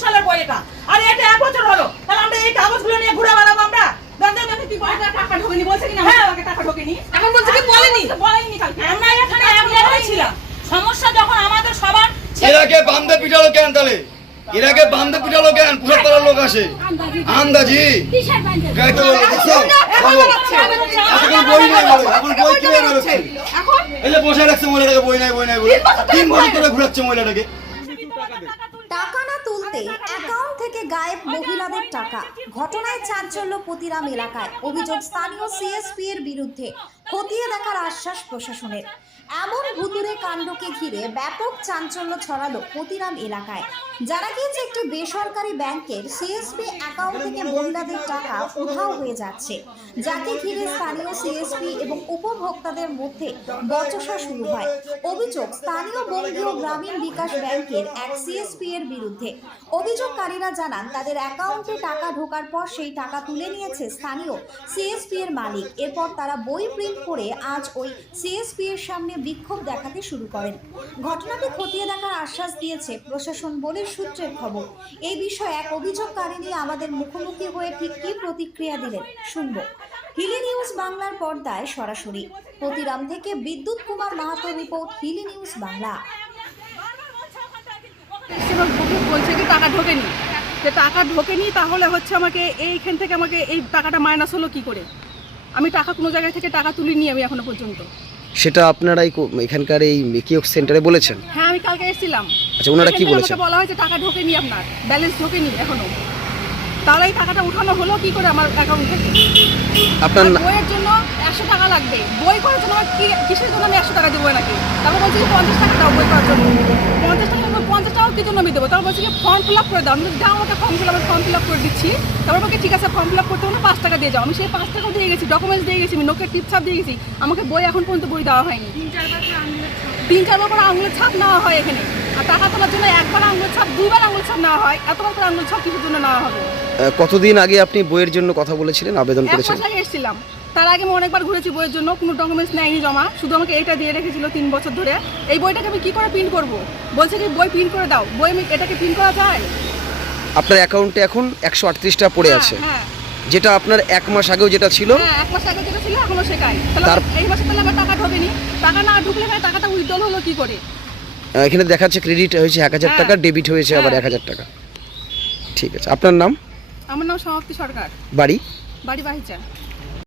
সালের বই এটা আর এটা এক বছর হলো তাহলে আমরা এই কাগজগুলো নিয়ে ঘুরে বেড়াবো আমরা দরজা দেখে কি করে টাকা ঢোকেনি বলছে কিনা হ্যাঁ। টাকা ঢোকেনি এখন বলছে কি বলেনি বলেনি আমরা এখানে এক জায়গায় ছিলাম সমস্যা যখন আমাদের সবার এরাকে বান্দে পিটালো কেন তাহলে এরাকে বান্দে পিটালো কেন পোশাক পাড়ার লোক আসে আন্দাজি গায়ে বলো, এখন বই নাই বলে, এখন বই কিনে বেরোচ্ছে এখন এই বসে রাখছে মহিলাটাকে বই নাই বই নাই বলে তিন বছর ধরে ঘুরাচ্ছে মহিলাটাকে টাকা না তুলতে অ্যাকাউন্ট থেকে গায়েব মহিলাদের টাকা। ঘটনায় চাঞ্চল্য পতিরাম এলাকায়। অভিযোগ স্থানীয় সিএসপি এর বিরুদ্ধে। খতিয়ে দেখার আশ্বাস প্রশাসনের। এমন ভুতুরে কাণ্ডকে ঘিরে ব্যাপক চাঞ্চল্য ছড়ালো পতিরাম এলাকায়। জানা গিয়েছে, একটি বেসরকারি ব্যাংকের সিএসপি অ্যাকাউন্ট থেকে মহিলাদের টাকা উধাও হয়ে যাচ্ছে, যাকে ঘিরে স্থানীয় সিএসপি এবং উপভোক্তাদের মধ্যে বচসা শুরু হয়। অভিযোগ, স্থানীয় বঙ্গীয় গ্রামীণ বিকাশ ব্যাংকের এক সিএসপি এর বিরুদ্ধে। অভিযোগকারীরা জানান, তাদের অ্যাকাউন্টে টাকা ঢোকার পর সেই টাকা তুলে নিয়েছে স্থানীয় সিএসপি এর মালিক। এরপর তারা বই প্রিন্ট করে আজ ওই সিএসপি এর সামনে বিক্ষোভ দেখাতে শুরু করেন। ঘটনাটি খতিয়ে দেখার আশ্বাস দিয়েছে প্রশাসন বলে সূত্রের খবর। এই বিষয়ে এক অভিযোগকারিনী আমাদের মুখোমুখি হয়ে ঠিক কী প্রতিক্রিয়া দিলেন শুনব। হিলি নিউজ বাংলার পর্দায় সরাসরি। প্রতিরাম থেকে বিদ্যুৎ কুমার মাহাতো রিপোর্ট, হিলি নিউজ বাংলা। বলছে কি, টাকা ঢোকেনি। যে টাকা ঢোকেনি তাহলে হচ্ছে আমাকে এইখান থেকে আমাকে এই টাকাটা মাইনাস হলো কি করে? আমি টাকা কোনো জায়গা থেকে টাকা তুলিনি আমি এখনও পর্যন্ত। সেটা আপনারাই কো- এখানকার এই কিওক সেন্টারে বলেছেন? হ্যাঁ আমি কালকে এসেছিলাম। আচ্ছা, ওনারা কি সেখান বলেছেন? আমাকে বলা হয়েছে টাকা ঢোকেনি আপনার ব্যালেন্স ঢোকেনি এখনও। তাহলে এই টাকাটা উঠানো হলো কি করে আমার অ্যাকাউন্ট? থেকে আপনার না- বই করার জন্য আমার কি- কিসের জন্য আমি একশো টাকা দেবো নাকি? তারপর বলছি যে পঞ্চাশ টাকা দাও বই করার জন্য। পঞ্চাশ টাকা আমি পঞ্চাশ টাকাও কি জন্য আমি দেবো? তারপর বলছি যে ফর্ম ফিল আপ করে দাও। আমি দাও আমাকে form fill up form fill up করে দিচ্ছি। তারপর আমাকে ঠিক আছে ফর্ম ফিল আপ করতে হলে পাঁচ টাকা দিয়ে যাও। আমি সেই পাঁচ টাকাও দিয়ে গেছি ডকুমেন্টস দিয়ে গেছি আমি নোকের টিপছাপ দিয়ে গেছি। আমাকে বই এখন পর্যন্ত বই দেওয়া হয়নি। তিন চারবার করে আঙুলের ছাপ। নেওয়া হয় এখানে। আর টাকা তোলার জন্য একবার আঙুলের ছাপ দুইবার আঙুলের ছাপ নেওয়া হয়। এতবার করে আঙুলের ছাপ কিসের জন্য নেওয়া হবে? কতদিন আগে আপনি বইয়ের জন্য কথা বলেছিলেন আবেদন করেছিলেন? এসেছিলাম। তার আগে আমি অনেকবার ঘুরেছি বইয়ের জন্য কোনো ডকুমেন্টস নেয়নি জমা শুধু আমাকে এটা দিয়ে রেখেছিল তিন বছর ধরে। এই বইটাকে আমি কি করে প্রিন্ট করব? বলছে কি বই প্রিন্ট করে দাও। বই আমি এটাকে প্রিন্ট করা যায়? আপনার অ্যাকাউন্টে এখন একশো আটত্রিশটা পড়ে হ্যাঁ, আছে। হ্যাঁ। যেটা আপনার এক মাস আগেও যেটা ছিল হ্যাঁ এক মাস আগে যেটা ছিল এখনও সেটাই। তার- এই মাসে তাহলে আমার টাকা ঢোকেনি। টাকা না ঢুকলে ভাই টাকাটা উইথড্রল হলো কি করে? আহ, এখানে দেখাচ্ছে ক্রেডিট হয়েছে এক হাজার হ্যাঁ। টাকা ডেবিট হয়েছে আবার হ্যাঁ। এক হাজার টাকা। ঠিক আছে আপনার নাম? আমার নাম সমাপ্তি সরকার। বাড়ি? বাড়ি বাহিচা।